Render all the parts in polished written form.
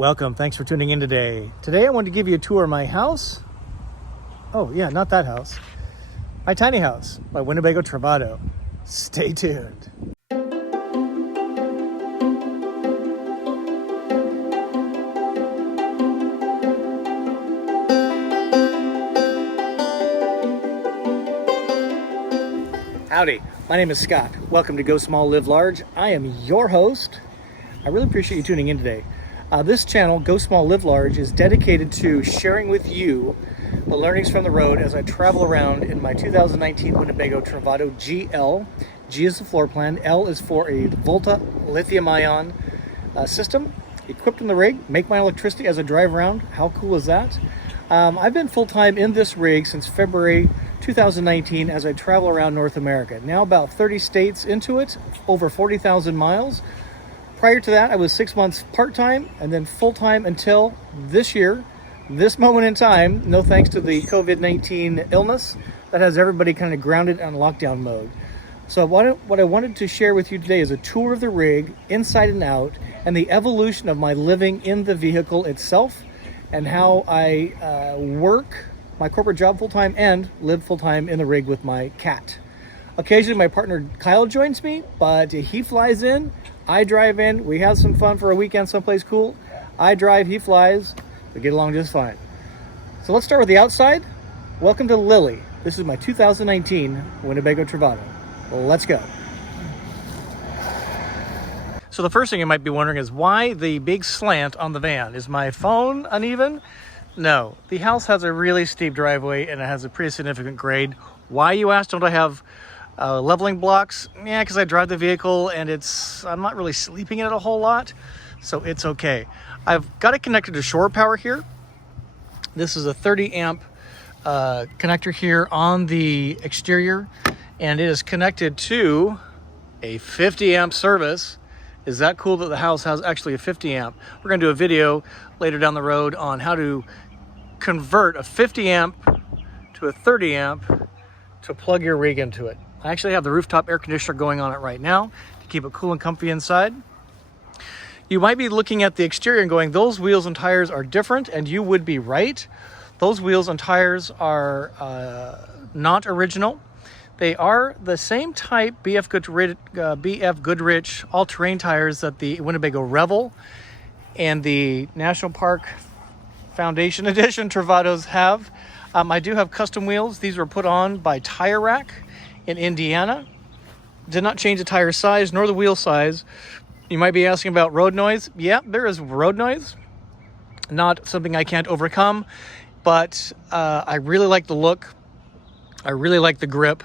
Welcome, thanks for tuning in today. Today I want to give you a tour of my house. Oh yeah, not that house. My tiny house, my Winnebago Travato. Stay tuned. Howdy, my name is Scott. Welcome to Go Small, Live Large. I am your host. I really appreciate you tuning in today. This channel, Go Small, Live Large, is dedicated to sharing with you the learnings from the road as I travel around in my 2019 Winnebago Travato GL. G is the floor plan, L is for a Volta Lithium-Ion system, equipped in the rig, make my electricity as I drive around. How cool is that? I've been full-time in this rig since February 2019 as I travel around North America. Now about 30 states into it, over 40,000 miles. Prior to that, I was 6 months part-time and then full-time until this year, this moment in time, no thanks to the COVID-19 illness that has everybody kind of grounded on lockdown mode. So what I wanted to share with you today is a tour of the rig, inside and out, and the evolution of my living in the vehicle itself, and how I work my corporate job full-time and live full-time in the rig with my cat. Occasionally my partner Kyle joins me, but he flies in, I drive in, we have some fun for a weekend someplace cool. I drive, he flies, we get along just fine. So let's start with the outside. Welcome to Lily. This is my 2019 Winnebago Travato. Let's go. So the first thing you might be wondering is why the big slant on the van? Is my phone uneven? No, the house has a really steep driveway and it has a pretty significant grade. Why, you asked? Don't I have leveling blocks? Yeah, because I drive the vehicle and I'm not really sleeping in it a whole lot, so it's okay. I've got it connected to shore power here. This is a 30 amp connector here on the exterior, and it is connected to a 50 amp service. Is that cool that the house has actually a 50 amp? We're going to do a video later down the road on how to convert a 50 amp to a 30 amp to plug your rig into it. I actually have the rooftop air conditioner going on it right now to keep it cool and comfy inside. You might be looking at the exterior and going, those wheels and tires are different, and you would be right. Those wheels and tires are not original. They are the same type BF Goodrich all-terrain tires that the Winnebago Revel and the National Park Foundation Edition Travatos have. I do have custom wheels. These were put on by Tire Rack in Indiana. Did not change the tire size nor the wheel size. You might be asking about road noise. Yeah, there is road noise. Not something I can't overcome, but I really like the look. I really like the grip,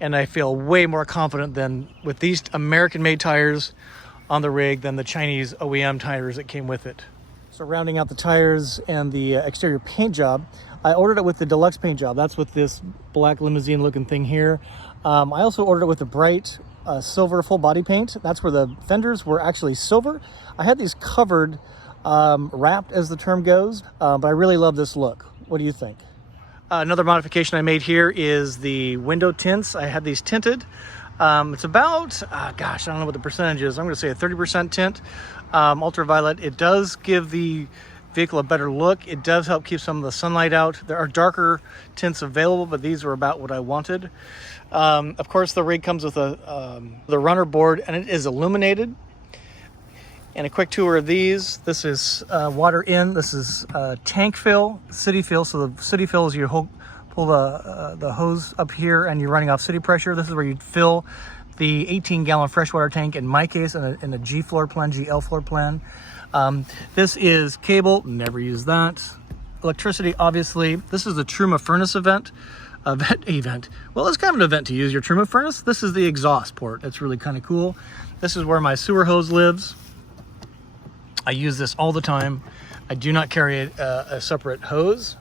and I feel way more confident than with these American-made tires on the rig than the Chinese OEM tires that came with it. So rounding out the tires and the exterior paint job, I ordered it with the deluxe paint job. That's with this black limousine looking thing here. I also ordered it with the bright silver full body paint. That's where the fenders were actually silver. I had these covered, wrapped as the term goes, but I really love this look. What do you think? Another modification I made here is the window tints. I had these tinted. It's about, gosh, I don't know what the percentage is. I'm going to say a 30% tint, ultraviolet. It does give the vehicle a better look. It does help keep some of the sunlight out. There are darker tints available, but these were about what I wanted. Of course, the rig comes with the runner board, and it is illuminated. And a quick tour of these. This is water in. This is tank fill, city fill. So the city fill is you pull the hose up here and you're running off city pressure. This is where you fill the 18-gallon freshwater tank, in my case, in a G floor plan, GL floor plan. This is cable, never use that. Electricity, obviously. This is the Truma furnace event. Well, it's kind of an event to use your Truma furnace. This is the exhaust port. That's really kind of cool. This is where my sewer hose lives. I use this all the time. I do not carry a separate hose.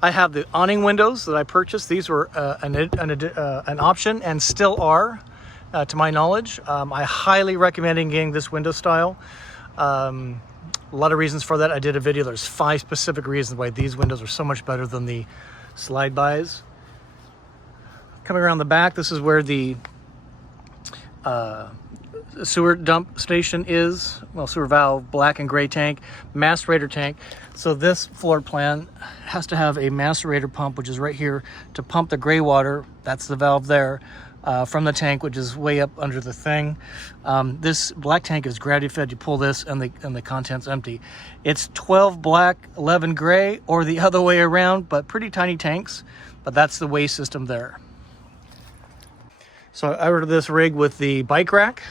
I have the awning windows that I purchased. These were an option and still are, to my knowledge. I highly recommend getting this window style. A lot of reasons for that. I did a video. There's 5 specific reasons why these windows are so much better than the slide-bys. Coming around the back, this is where the sewer dump station is. Well, sewer valve, black and gray tank, macerator tank. So this floor plan has to have a macerator pump, which is right here, to pump the gray water. That's the valve there. From the tank, which is way up under the thing. This black tank is gravity fed. You pull this and the contents empty. It's 12 black, 11 gray, or the other way around, but pretty tiny tanks. But that's the waste system there. So I ordered this rig with the bike rack,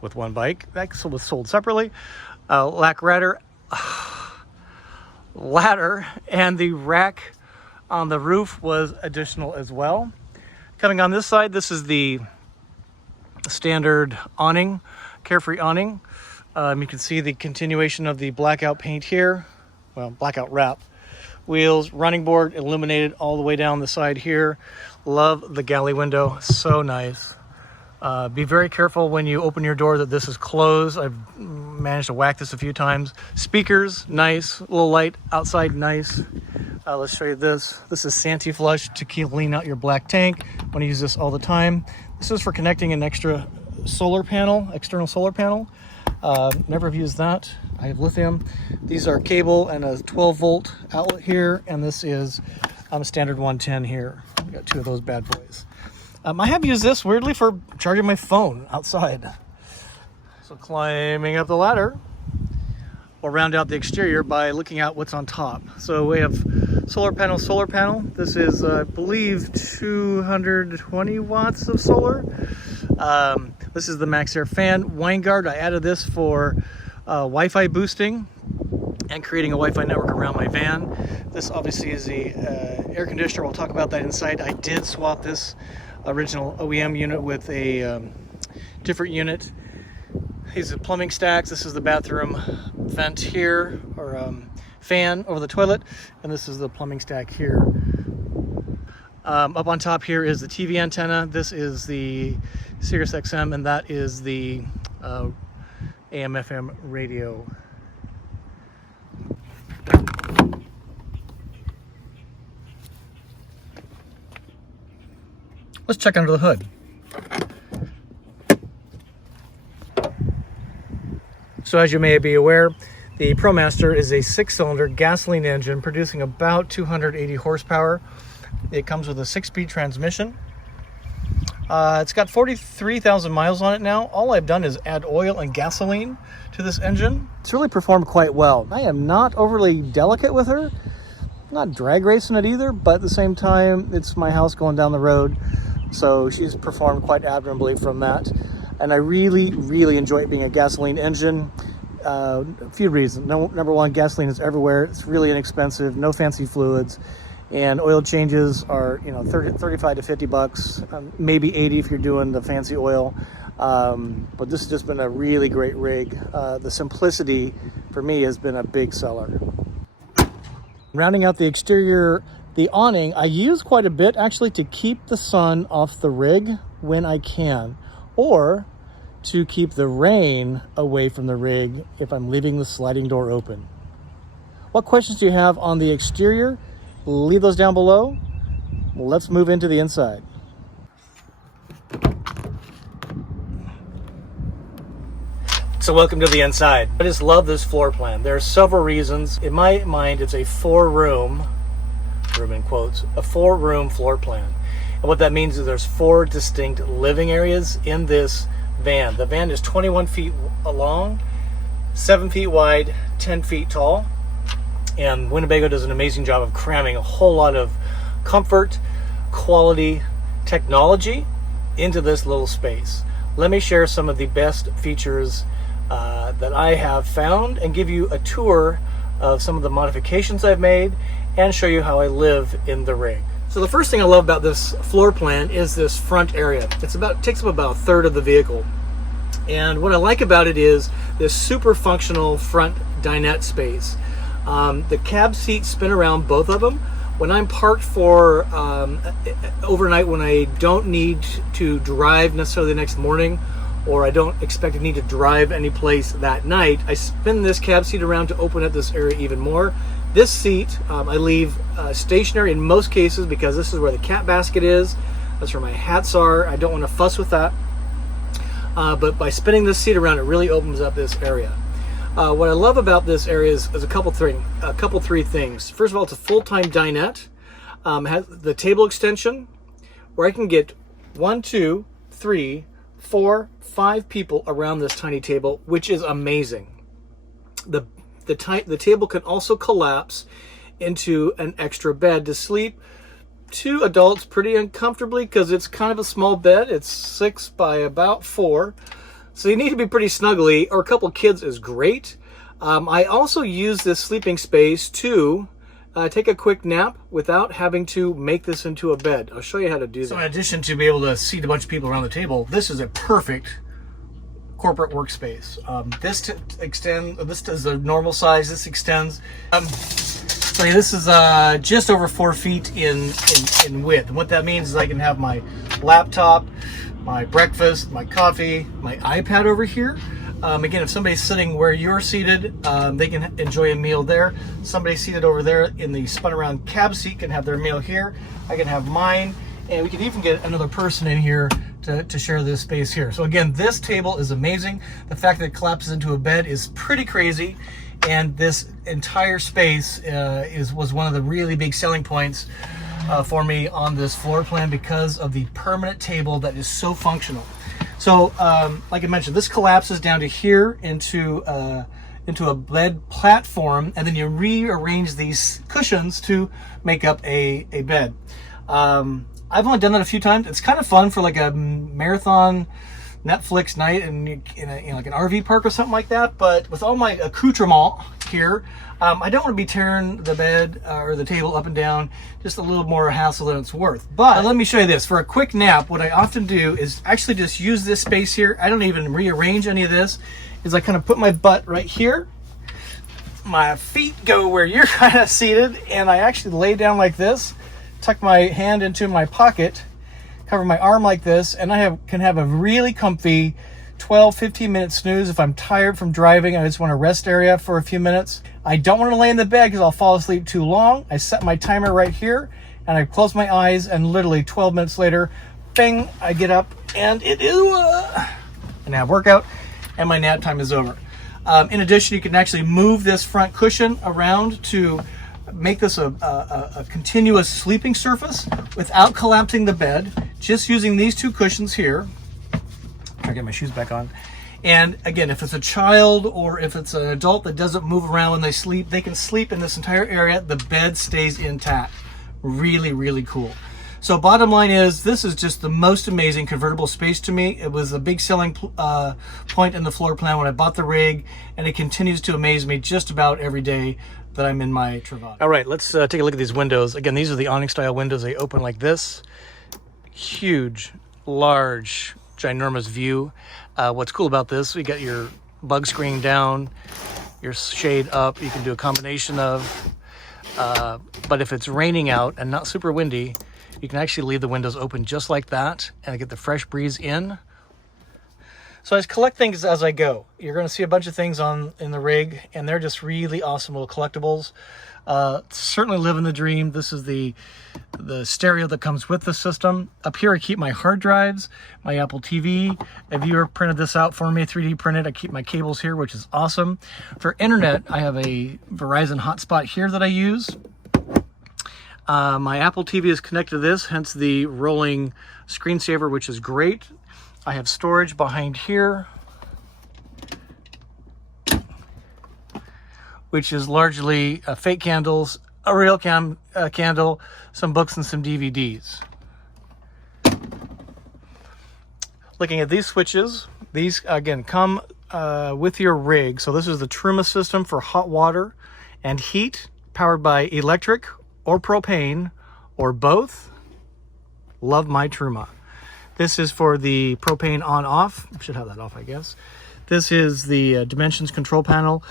with one bike. That was sold separately. Ladder, and the rack on the roof was additional as well. Coming on this side, this is the standard awning, carefree awning. You can see the continuation of the blackout paint here. Well, blackout wrap. Wheels, running board, illuminated all the way down the side here. Love the galley window, so nice. Be very careful when you open your door that this is closed. I've managed to whack this a few times. Speakers, nice. A little light outside, nice. Let's show you this. This is Santee flush to clean out your black tank. I want to use this all the time. This is for connecting an extra solar panel, external solar panel. Never have used that. I have lithium. These are cable and a 12 volt outlet here, and this is a standard 110 here. I got two of those bad boys. I have used this weirdly for charging my phone outside. So climbing up the ladder, we'll round out the exterior by looking at what's on top. So we have solar panel. This is, I believe, 220 watts of solar. This is the Max Air fan. Wine guard, I added this for Wi-Fi boosting and creating a Wi-Fi network around my van. This obviously is the air conditioner. We'll talk about that inside. I did swap this original OEM unit with a different unit. These are plumbing stacks. This is the bathroom vent here, or fan over the toilet, and this is the plumbing stack here. Up on top here is the TV antenna. This is the Sirius XM, and that is the AM/FM radio. Let's check under the hood. So as you may be aware, the ProMaster is a 6-cylinder gasoline engine producing about 280 horsepower. It comes with a 6-speed transmission. It's got 43,000 miles on it now. All I've done is add oil and gasoline to this engine. It's really performed quite well. I am not overly delicate with her. Not drag racing it either, but at the same time, it's my house going down the road. So she's performed quite admirably from that. And I really, really enjoy it being a gasoline engine. A few reasons. Number one, gasoline is everywhere. It's really inexpensive, no fancy fluids. And oil changes are, 35 to 50 bucks, maybe 80 if you're doing the fancy oil. But this has just been a really great rig. The simplicity for me has been a big seller. Rounding out the exterior, the awning, I use quite a bit actually to keep the sun off the rig when I can, or to keep the rain away from the rig if I'm leaving the sliding door open. What questions do you have on the exterior? Leave those down below. Let's move into the inside. So welcome to the inside. I just love this floor plan. There are several reasons. In my mind, it's a room in quotes, a 4-room floor plan. And what that means is there's 4 distinct living areas in this van. The van is 21 feet long, 7 feet wide, 10 feet tall. And Winnebago does an amazing job of cramming a whole lot of comfort, quality, technology into this little space. Let me share some of the best features that I have found and give you a tour of some of the modifications I've made and show you how I live in the rig. So the first thing I love about this floor plan is this front area. It takes up about a third of the vehicle. And what I like about it is this super functional front dinette space. The cab seats spin around, both of them. When I'm parked for overnight, when I don't need to drive necessarily the next morning, or I don't expect to need to drive any place that night, I spin this cab seat around to open up this area even more. This seat, I leave stationary in most cases because this is where the cat basket is. That's where my hats are. I don't want to fuss with that. but by spinning this seat around, it really opens up this area. What I love about this area is a couple three things. First of all, it's a full-time dinette. Has the table extension where I can get 1, 2, 3, 4, 5 people around this tiny table, which is amazing. The table can also collapse into an extra bed to sleep 2 adults pretty uncomfortably, because it's kind of a small bed. It's 6 by about 4. So you need to be pretty snuggly, or a couple kids is great. I also use this sleeping space to take a quick nap without having to make this into a bed. I'll show you how to do that. So in addition to be able to seat a bunch of people around the table, this is a perfect corporate workspace. This is a normal size. This extends. So this is just over 4 feet in width. And what that means is I can have my laptop, my breakfast, my coffee, my iPad over here. Again, if somebody's sitting where you're seated, they can enjoy a meal there. Somebody seated over there in the spun around cab seat can have their meal here. I can have mine, and we can even get another person in here to share this space here. So again, this table is amazing. The fact that it collapses into a bed is pretty crazy. And this entire space was one of the really big selling points for me on this floor plan, because of the permanent table that is so functional. So like I mentioned, this collapses down to here into a bed platform, and then you rearrange these cushions to make up a bed. I've only done that a few times. It's kind of fun for like a marathon Netflix night in like an RV park or something like that. But with all my accoutrement here, I don't want to be tearing the bed or the table up and down. Just a little more hassle than it's worth. But let me show you this. For a quick nap, what I often do is actually just use this space here. I don't even rearrange any of this. Is I kind of put my butt right here. My feet go where you're kind of seated, and I actually lay down like this, tuck my hand into my pocket, cover my arm like this, and I can have a really comfy 12-15 minute snooze if I'm tired from driving. I just want a rest area for a few minutes. I don't want to lay in the bed because I'll fall asleep too long. I set my timer right here, and I close my eyes, and literally 12 minutes later, bing, I get up, and it is and I have workout, and my nap time is over. In addition, you can actually move this front cushion around to make this a continuous sleeping surface without collapsing the bed, just using these 2 cushions here. Try to get my shoes back on. And again, if it's a child or if it's an adult that doesn't move around when they sleep, they can sleep in this entire area. The bed stays intact. Really, really cool. So bottom line is, this is just the most amazing convertible space to me. It was a big selling point in the floor plan when I bought the rig, and it continues to amaze me just about every day that I'm in my Travato. All right, let's take a look at these windows. Again, these are the awning style windows. They open like this. Huge, large, ginormous view. What's cool about this, we got your bug screen down, your shade up. You can do a combination of, but if it's raining out and not super windy, you can actually leave the windows open just like that and get the fresh breeze in. So I just collect things as I go. You're going to see a bunch of things in the rig, and they're just really awesome little collectibles. Certainly living the dream. This is the stereo that comes with the system. Up here I keep my hard drives, my Apple TV. A viewer printed this out for me, 3D printed. I keep my cables here, which is awesome. For internet, I have a Verizon hotspot here that I use. My Apple TV is connected to this, hence the rolling screensaver, which is great. I have storage behind here, which is largely fake candles, a real candle, some books, and some DVDs. Looking at these switches, these again come with your rig. So this is the Truma system for hot water and heat, powered by electric or propane or both. Love my Truma. This is for the propane on-off. Should have that off, I guess. This is the dimensions control panel,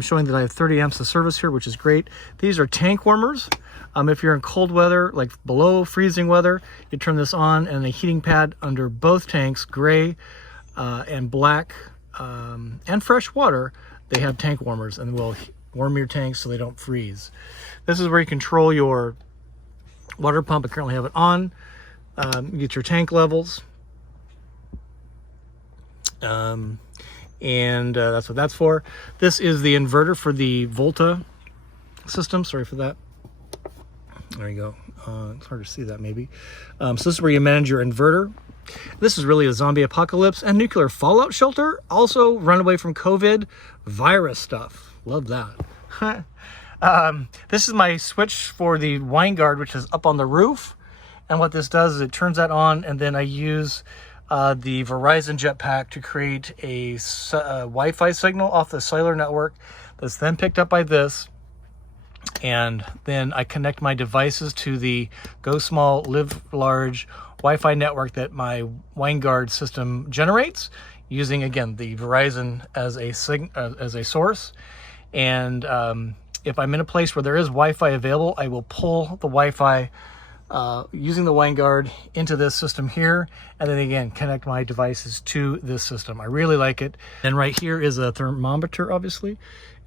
showing that I have 30 amps of service here, which is great. These are tank warmers. If you're in cold weather, like below freezing weather, you turn this on, and a heating pad under both tanks, gray and black, and fresh water, they have tank warmers, and will warm your tanks so they don't freeze. This is where you control your water pump. I currently have it on. You get your tank levels. And that's what that's for. This is the inverter for the Volta system. Sorry for that. There you go. It's hard to see that maybe. So this is where you manage your inverter. This is really a zombie apocalypse and nuclear fallout shelter. Also runaway from COVID virus stuff. Love that. This is my switch for the wine guard, which is up on the roof. And what this does is it turns that on, and then I use the Verizon jetpack to create a Wi-Fi signal off the cellular network that's then picked up by this. And then I connect my devices to the Go Small, Live Large Wi-Fi network that my wine guard system generates, using, again, the Verizon as a source. And if I'm in a place where there is Wi-Fi available, I will pull the Wi-Fi using the wine guard into this system here, and then again connect my devices to this system. I really like it. And right here is a thermometer. Obviously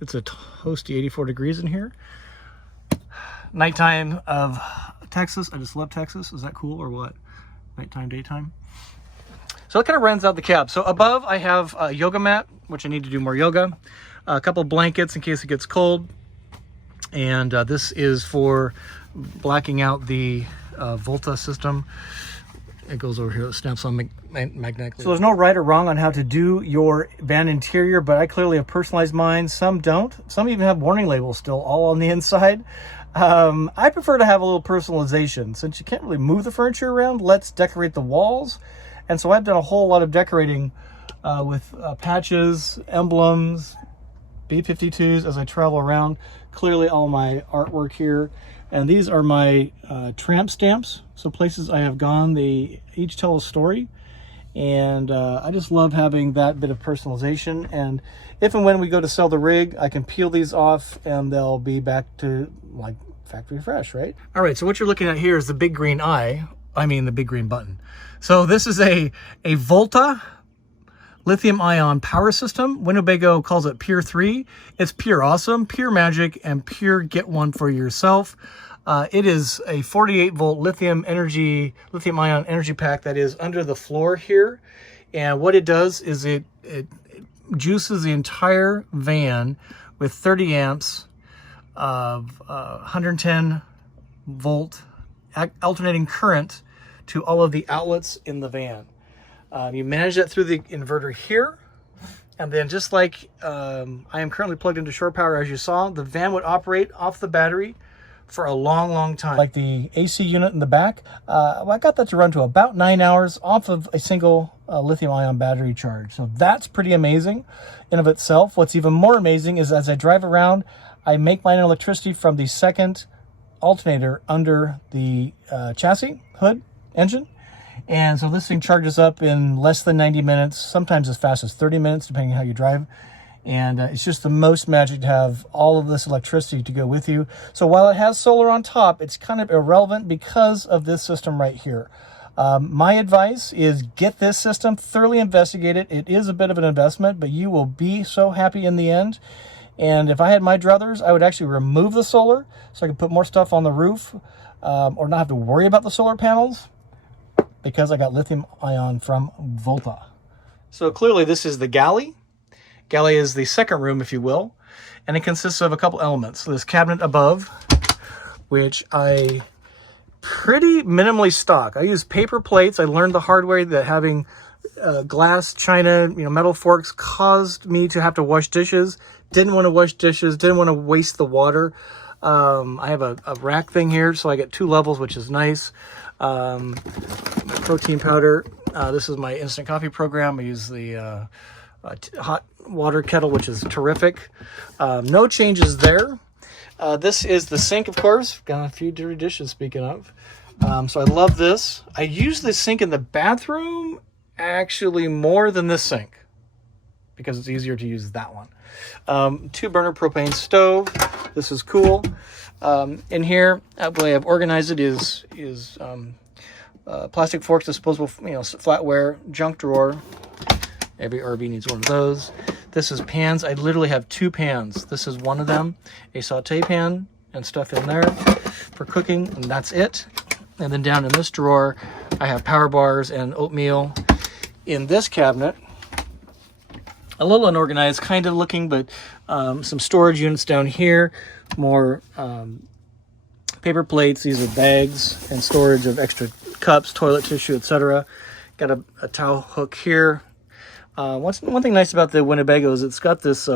it's a toasty 84 degrees in here. Nighttime of Texas. I just love Texas. Is that cool or what? Nighttime, daytime. So it kind of rounds out the cab. So above I have a yoga mat, which I need to do more yoga, a couple blankets in case it gets cold, and this is for blacking out the Volta system. It goes over here, it snaps on magnetically. So there's no right or wrong on how to do your van interior, but I clearly have personalized mine. Some don't. Some even have warning labels still all on the inside. I prefer to have a little personalization. Since you can't really move the furniture around, let's decorate the walls. And so I've done a whole lot of decorating with patches, emblems, B-52s as I travel around. Clearly all my artwork here. And these are my tramp stamps. So places I have gone, they each tell a story. And I just love having that bit of personalization. And if and when we go to sell the rig, I can peel these off and they'll be back to like factory fresh, right? All right, so what you're looking at here is the big green eye. I mean the big green button. So this is a Volta Lithium-Ion power system. Winnebago calls it Pure 3. It's pure awesome, pure magic, and pure get one for yourself. It is a 48-volt lithium-ion energy pack that is under the floor here. And what it does is it juices the entire van with 30 amps of 110 volt alternating current to all of the outlets in the van. You manage that through the inverter here, and then just like I am currently plugged into shore power, as you saw, the van would operate off the battery for a long time. Like the AC unit in the back, I got that to run to about 9 hours off of a single lithium-ion battery charge. So that's pretty amazing in of itself. What's even more amazing is as I drive around, I make my own electricity from the second alternator under the chassis, hood, engine. And so this thing charges up in less than 90 minutes, sometimes as fast as 30 minutes, depending on how you drive. And it's just the most magic to have all of this electricity to go with you. So while it has solar on top, it's kind of irrelevant because of this system right here. My advice is get this system, thoroughly investigate it. It is a bit of an investment, but you will be so happy in the end. And if I had my druthers, I would actually remove the solar so I could put more stuff on the roof or not have to worry about the solar panels, because I got lithium-ion from Volta. So clearly this is the Galley. Galley is the second room, if you will, and it consists of a couple elements. So this cabinet above, which I pretty minimally stock. I use paper plates. I learned the hard way that having glass, china, metal forks caused me to have to wash dishes. Didn't want to wash dishes, didn't want to waste the water. I have a rack thing here, so I get 2 levels, which is nice. Protein powder. This is my instant coffee program. I use the hot water kettle, which is terrific. No changes there. This is the sink, of course. Got a few dirty dishes, speaking of. So I love this. I use this sink in the bathroom actually more than this sink because it's easier to use that one. 2-burner propane stove. This is cool. In here, the way I've organized it is plastic forks, disposable, flatware, junk drawer. Every RV needs one of those. This is pans. I literally have 2 pans. This is one of them, a saute pan and stuff in there for cooking, and that's it. And then down in this drawer, I have power bars and oatmeal. In this cabinet, a little unorganized kind of looking, but some storage units down here, more paper plates. These are bags and storage of extra cups, toilet tissue, etc. Got a towel hook here. One thing nice about the Winnebago is it's got this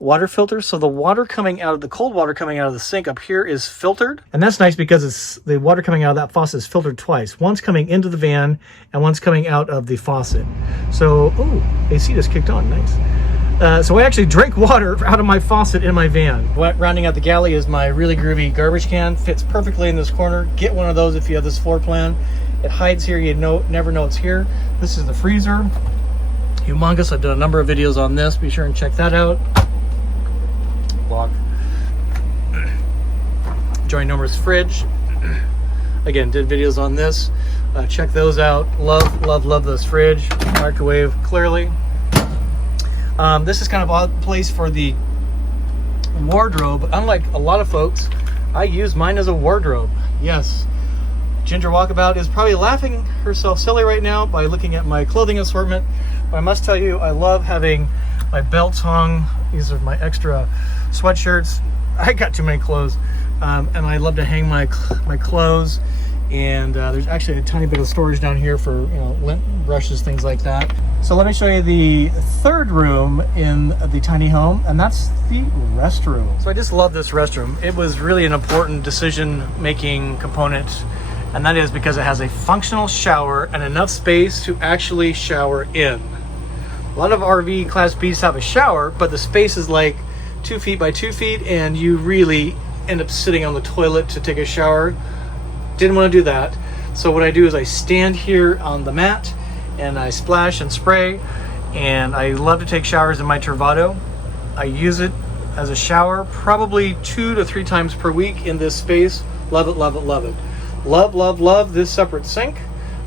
water filter, so the water coming out of the cold water coming out of the sink up here is filtered, and that's nice because it's the water coming out of that faucet is filtered twice. One's coming into the van and one's coming out of the faucet. So, oh, AC just kicked on, nice. So I actually drink water out of my faucet in my van. Rounding out the galley is my really groovy garbage can. Fits perfectly in this corner. Get one of those if you have this floor plan. It hides here, you never know it's here. This is the freezer. Humongous. I've done a number of videos on this. Be sure and check that out. Block. Ginormous fridge. Again, did videos on this. Check those out. Love this fridge. Microwave, clearly. This is kind of an odd place for the wardrobe. Unlike a lot of folks, I use mine as a wardrobe. Yes. Ginger Walkabout is probably laughing herself silly right now by looking at my clothing assortment. But I must tell you, I love having my belts hung. These are my extra sweatshirts. I got too many clothes. And I love to hang my clothes. And there's actually a tiny bit of storage down here for, you know, lint brushes, things like that. So let me show you the third room in the tiny home, and that's the restroom. So I just love this restroom. It was really an important decision-making component, and that is because it has a functional shower and enough space to actually shower in. A lot of RV Class Bs have a shower, but the space is like 2 feet by 2 feet, and you really end up sitting on the toilet to take a shower. Didn't want to do that. So what I do is I stand here on the mat and I splash and spray, and I love to take showers in my Travato. I use it as a shower probably 2 to 3 times per week in this space. Love it, love it, love it. Love this separate sink.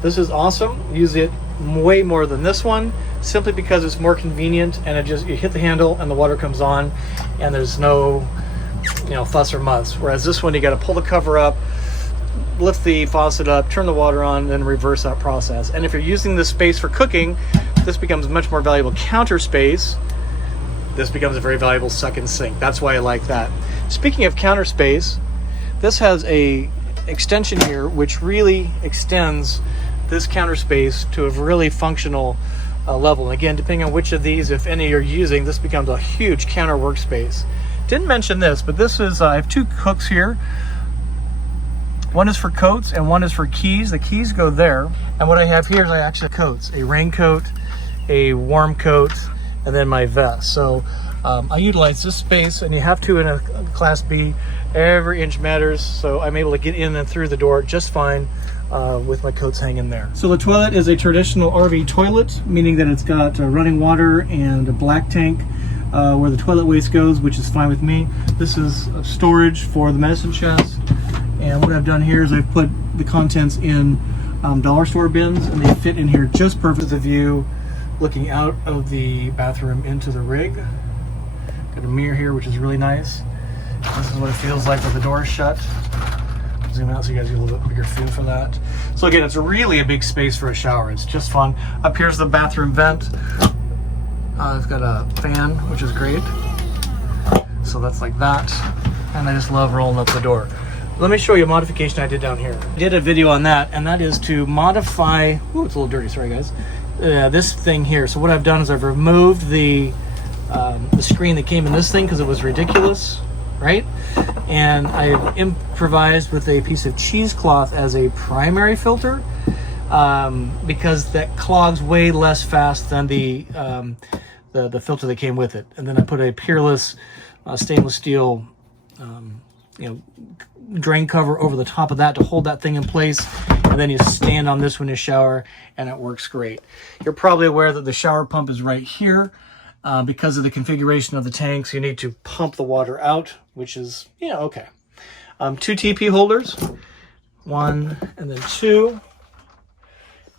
This is awesome. Use it way more than this one, simply because it's more convenient, and it just, you hit the handle and the water comes on, and there's no, you know, fuss or muss. Whereas this one, you got to pull the cover up, lift the faucet up, turn the water on, then reverse that process. And if you're using this space for cooking, this becomes much more valuable counter space. This becomes a very valuable second sink. That's why I like that. Speaking of counter space, this has a extension here which really extends this counter space to a really functional level. And again, depending on which of these, if any, you're using, this becomes a huge counter workspace. Didn't mention this, but this is, I have 2 hooks here. One is for coats and one is for keys. The keys go there. And what I have here is I actually have coats, a raincoat, a warm coat, and then my vest. So I utilize this space, and you have to in a Class B. Every inch matters. So I'm able to get in and through the door just fine with my coats hanging there. So the toilet is a traditional RV toilet, meaning that it's got running water and a black tank where the toilet waste goes, which is fine with me. This is storage for the medicine chest. And what I've done here is I've put the contents in dollar store bins, and they fit in here just perfect. The view looking out of the bathroom into the rig. Got a mirror here, which is really nice. This is what it feels like with the door shut. Zoom out so you guys get a little bit bigger feel for that. So again, it's really a big space for a shower. It's just fun. Up here's the bathroom vent. I've got a fan, which is great. So that's like that. And I just love rolling up the door. Let me show you a modification I did down here. I did a video on that, and that is to modify, ooh, it's a little dirty, sorry guys. This thing here. So what I've done is I've removed the screen that came in this thing because it was ridiculous, right? And I've improvised with a piece of cheesecloth as a primary filter because that clogs way less fast than the filter that came with it. And then I put a Peerless stainless steel drain cover over the top of that to hold that thing in place, and then you stand on this when you shower, and it works great. You're probably aware that the shower pump is right here. Because of the configuration of the tanks, you need to pump the water out, which is, okay. 2 TP holders, 1 and then 2,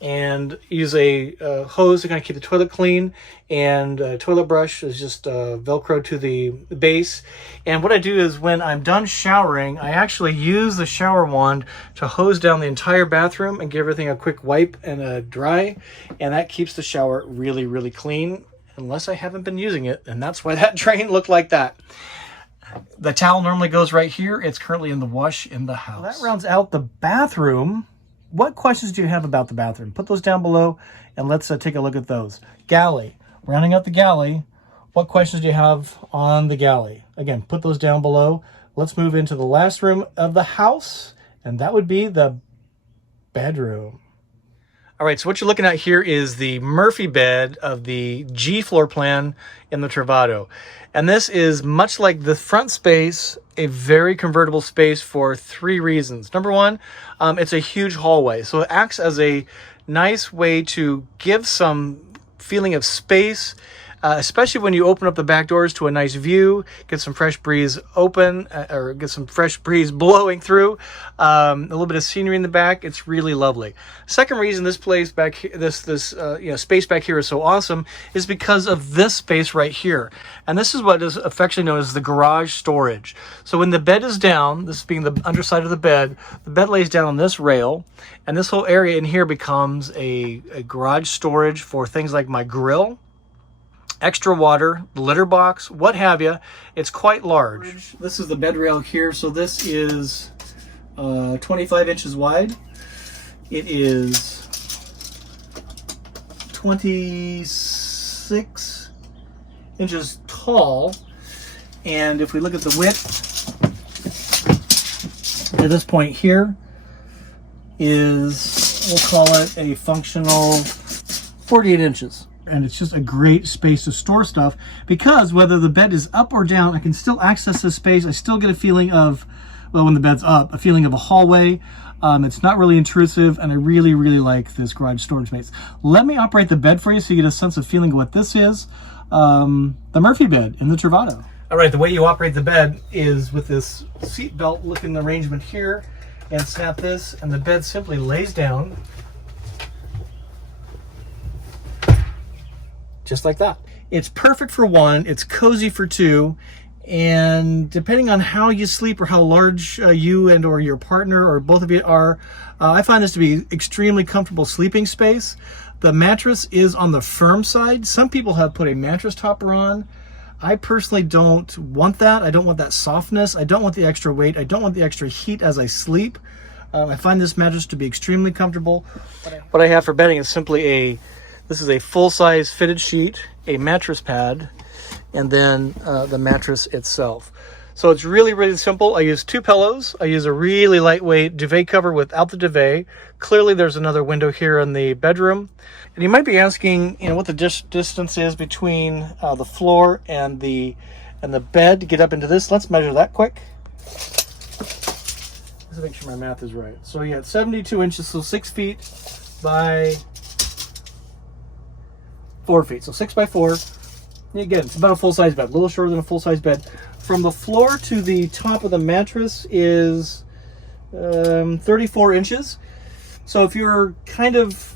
and use a hose to kind of keep the toilet clean, and a toilet brush is just Velcro to the base. And what I do is when I'm done showering, I actually use the shower wand to hose down the entire bathroom and give everything a quick wipe and a dry, and that keeps the shower really, really clean. unless I haven't been using it, and that's why that drain looked like that. The towel normally goes right here. It's currently in the wash in the house. Well, that rounds out the bathroom. What questions do you have about the bathroom? Put those down below, and let's take a look at those. Galley. Rounding out the galley, what questions do you have on the galley? Again, put those down below. Let's move into the last room of the house, and that would be the bedroom. All right, so what you're looking at here is the Murphy bed of the G floor plan in the Travato. And this is much like the front space, a very convertible space for 3 reasons. Number one, it's a huge hallway. So it acts as a nice way to give some feeling of space, especially when you open up the back doors to a nice view, get some fresh breeze open, or get some fresh breeze blowing through, a little bit of scenery in the back. It's really lovely. Second reason this place back here, this space back here is so awesome is because of this space right here. And this is what is affectionately known as the garage storage. So when the bed is down, this being the underside of the bed lays down on this rail, and this whole area in here becomes a garage storage for things like my grill, extra water, litter box, what have you. It's quite large. This is the bed rail here. So this is 25 inches wide. It is 26 inches tall. And if we look at the width, at this point here is, we'll call it a functional 48 inches. And it's just a great space to store stuff, because whether the bed is up or down, I can still access this space. I still get a feeling of, well, when the bed's up, a feeling of a hallway. It's not really intrusive, and I really, really like this garage storage space. Let me operate the bed for you so you get a sense of feeling of what this is. The Murphy bed in the Travato. All right, the way you operate the bed is with this seat belt looking arrangement here, and snap this, and the bed simply lays down. Just like that. It's perfect for 1, it's cozy for 2, and depending on how you sleep or how large you and or your partner or both of you are, I find this to be extremely comfortable sleeping space. The mattress is on the firm side. Some people have put a mattress topper on. I personally don't want that. I don't want that softness. I don't want the extra weight. I don't want the extra heat as I sleep. I find this mattress to be extremely comfortable. What I have for bedding is simply this is a full-size fitted sheet, a mattress pad, and then the mattress itself. So it's really, really simple. I use 2 pillows. I use a really lightweight duvet cover without the duvet. Clearly there's another window here in the bedroom. And you might be asking, what the distance is between the floor and the bed to get up into this. Let's measure that quick. Let's make sure my math is right. So yeah, it's 72 inches, so 6 feet by 4 feet. So 6 by 4. And again, it's about a full-size bed, a little shorter than a full-size bed. From the floor to the top of the mattress is 34 inches. So if you're kind of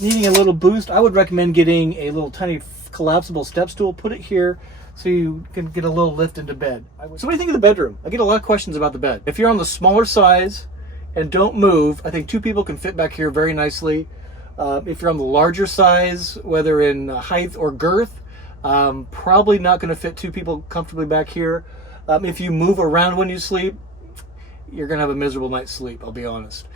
needing a little boost, I would recommend getting a little tiny collapsible step stool, put it here so you can get a little lift into bed. So what do you think of the bedroom? I get a lot of questions about the bed. If you're on the smaller size and don't move, I think 2 people can fit back here very nicely. If you're on the larger size, whether in height or girth, probably not going to fit 2 people comfortably back here. If you move around when you sleep, you're going to have a miserable night's sleep, I'll be honest.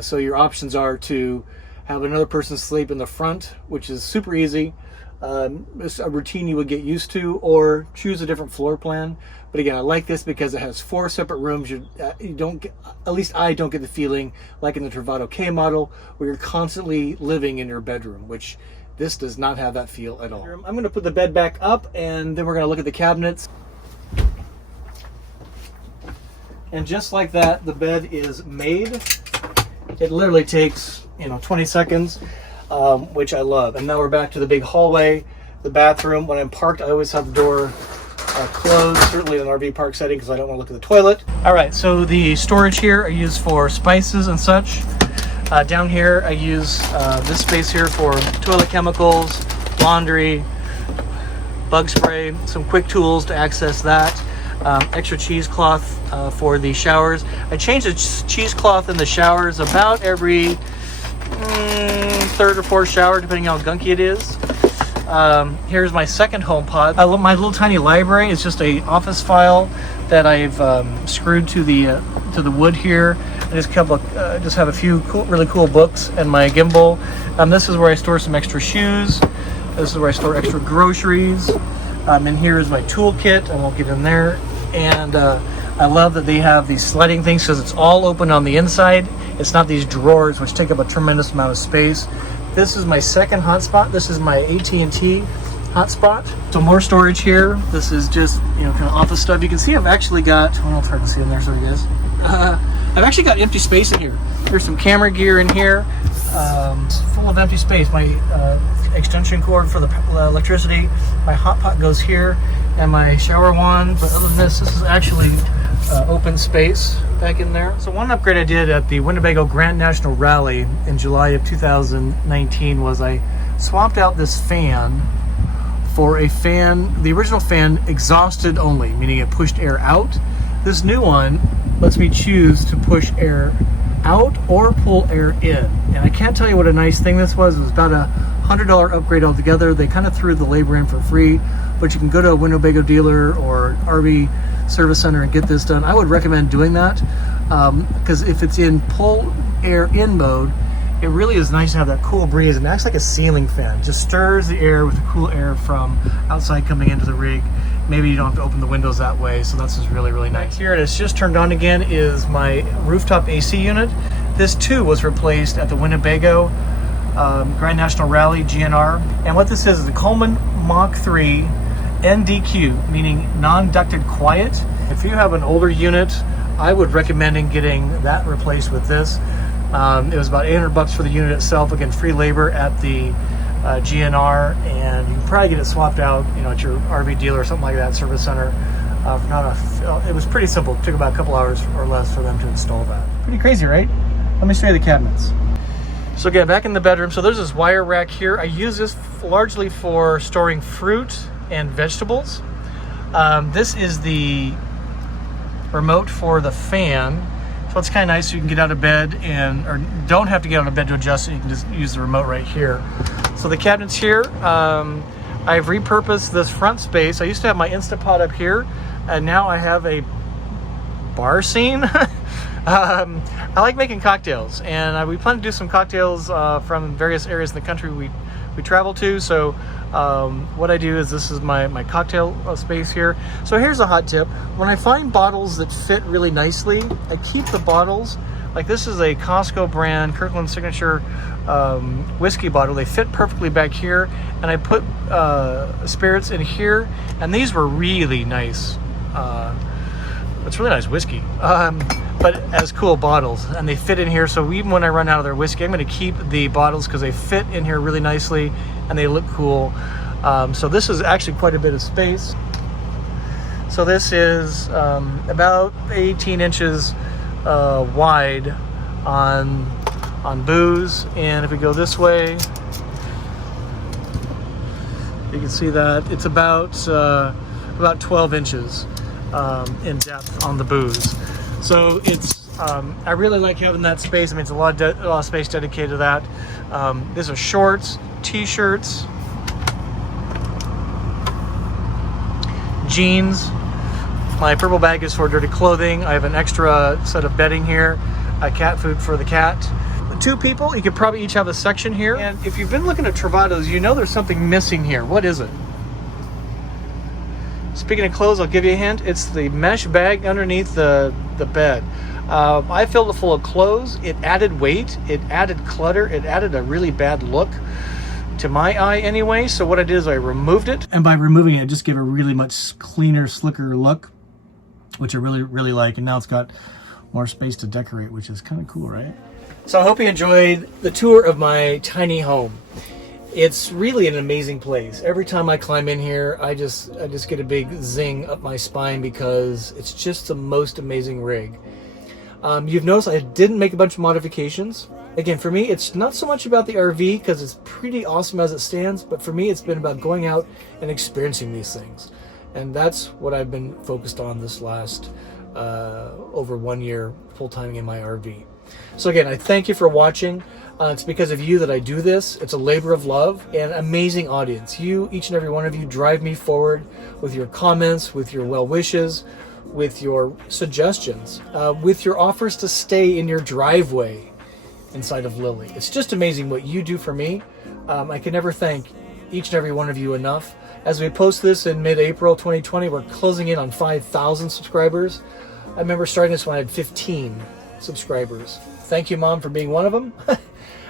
So your options are to have another person sleep in the front, which is super easy. It's a routine you would get used to, or choose a different floor plan. But again, I like this because it has 4 separate rooms. You don't get, at least I don't get the feeling like in the Travato K model where you're constantly living in your bedroom, which this does not have that feel at all. I'm going to put the bed back up, and then we're going to look at the cabinets. And just like that, the bed is made. It literally takes 20 seconds, which I love. And now we're back to the big hallway, the bathroom. When I'm parked, I always have the door closed, certainly in an RV park setting, because I don't want to look at the toilet. All right, so the storage here I use for spices and such. Down here I use this space here for toilet chemicals, laundry, bug spray, some quick tools to access that. Extra cheesecloth for the showers. I change the cheesecloth in the showers about every third or fourth shower, depending on how gunky it is. Here's my second HomePod. My little tiny library is just a office file that I've screwed to the wood here. I just have a few really cool books and my gimbal. This is where I store some extra shoes. This is where I store extra groceries. And here is my toolkit. I won't get in there. And I love that they have these sliding things because it's all open on the inside. It's not these drawers which take up a tremendous amount of space. This is my second hotspot. This is my AT&T hotspot. So more storage here. This is just, kind of office stuff. You can see I've actually got, I don't know if it's hard to see in there, sorry guys. I've actually got empty space in here. There's some camera gear in here. It's full of empty space. My extension cord for the electricity. My hot pot goes here, and my shower wand. But other than this is actually open space back in there. So one upgrade I did at the Winnebago Grand National Rally in July of 2019 was I swapped out this fan for a fan, the original fan exhausted only, meaning it pushed air out. This new one lets me choose to push air out or pull air in. And I can't tell you what a nice thing this was. It was about $100 upgrade altogether. They kind of threw the labor in for free, but you can go to a Winnebago dealer or RV service center and get this done. I would recommend doing that because if it's in pull air in mode, it really is nice to have that cool breeze, and it acts like a ceiling fan. It just stirs the air with the cool air from outside coming into the rig. Maybe you don't have to open the windows that way, so that's just really, really nice. Here, and it's just turned on again, is my rooftop AC unit. This too was replaced at the Winnebago Grand National Rally GNR. And what this is a Coleman Mach 3 NDQ, meaning non-ducted quiet. If you have an older unit, I would recommend getting that replaced with this. It was about $800 for the unit itself. Again, free labor at the GNR, and you can probably get it swapped out, at your RV dealer or something like that, service center. It was pretty simple. It took about a couple hours or less for them to install that. Pretty crazy, right? Let me show you the cabinets. So again, back in the bedroom. So there's this wire rack here. I use this largely for storing fruit and vegetables. This is the remote for the fan. So it's kind of nice. So you can get out of bed or don't have to get out of bed to adjust it. You can just use the remote right here. So the cabinets here, I've repurposed this front space. I used to have my Instapot up here, and now I have a bar scene. I like making cocktails, and we plan to do some cocktails from various areas in the country we travel to. So what I do is, this is my cocktail space here. So here's a hot tip. When I find bottles that fit really nicely, I keep the bottles. Like this is a Costco brand Kirkland Signature whiskey bottle. They fit perfectly back here, and I put spirits in here, and these were really nice. It's really nice whiskey, but as cool bottles, and they fit in here. So even when I run out of their whiskey, I'm going to keep the bottles because they fit in here really nicely and they look cool. So this is actually quite a bit of space. So this is about 18 inches wide on booze, and if we go this way, you can see that it's about 12 inches in depth on the booze. So it's I really like having that space. I mean, it's a lot of space dedicated to that. These are shorts, t-shirts, jeans. My purple bag is for dirty clothing. I have an extra set of bedding here, cat food for the cat. Two people, you could probably each have a section here. And if you've been looking at Travatos, you know there's something missing here. What is it? Speaking of clothes, I'll give you a hint. It's the mesh bag underneath the bed. I filled it full of clothes. It added weight. It added clutter. It added a really bad look to my eye anyway. So what I did is I removed it. And by removing it, it just gave a really much cleaner, slicker look, which I really, really like. And now it's got more space to decorate, which is kind of cool, right? So I hope you enjoyed the tour of my tiny home. It's really an amazing place. Every time I climb in here, I just get a big zing up my spine because it's just the most amazing rig. You've noticed I didn't make a bunch of modifications. Again, for me, it's not so much about the RV because it's pretty awesome as it stands, but for me, it's been about going out and experiencing these things. And that's what I've been focused on this last over 1 year full-time in my RV. So again, I thank you for watching. It's because of you that I do this. It's a labor of love and amazing audience. You, each and every one of you, drive me forward with your comments, with your well wishes, with your suggestions, with your offers to stay in your driveway inside of Lily. It's just amazing what you do for me. I can never thank each and every one of you enough. As we post this in mid-April 2020, we're closing in on 5,000 subscribers. I remember starting this when I had 15 subscribers. Thank you, Mom, for being one of them.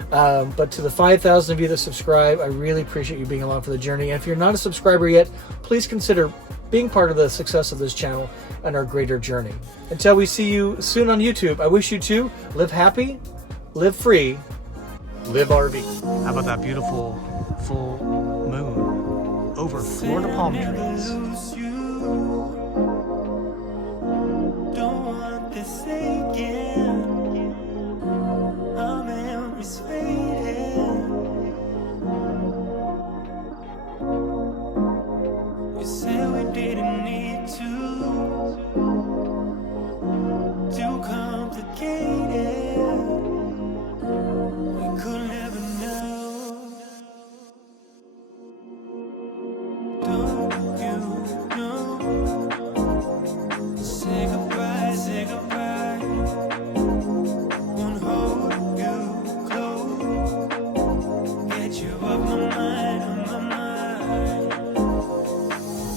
But to the 5,000 of you that subscribe, I really appreciate you being along for the journey. And if you're not a subscriber yet, please consider being part of the success of this channel and our greater journey. Until we see you soon on YouTube, I wish you to live happy, live free, live RV. How about that beautiful full moon over Florida palm trees? Don't want this again. Our memories fading. You said we didn't need to. Too complicated. We could never know. Don't you know? Say goodbye, say goodbye. Won't hold you close. Get you off my mind, on my mind.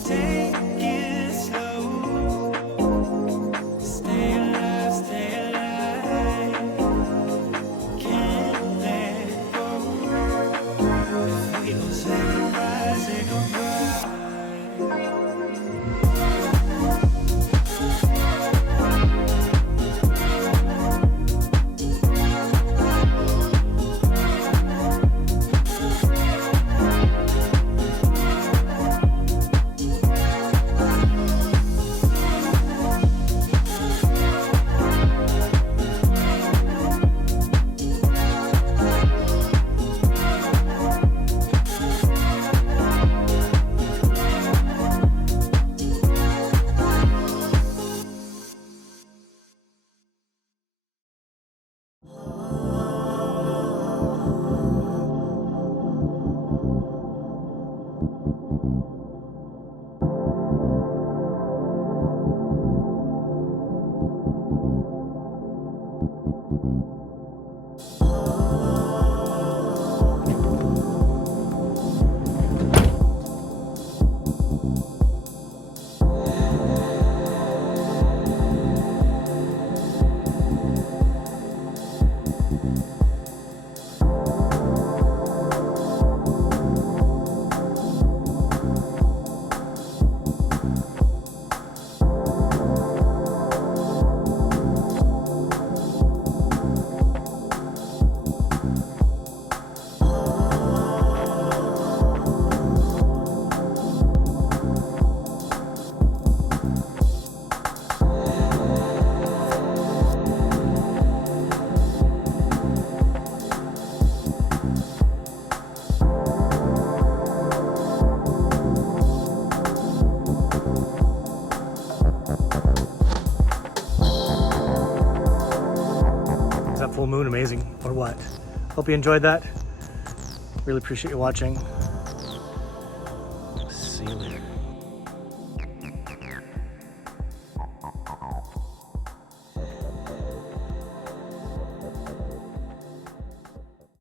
Take it slow. Stay alive, stay alive. Can't let go. If we don't say goodbye, say goodbye. Full moon amazing or what? Hope you enjoyed that. Really appreciate you watching. See you later.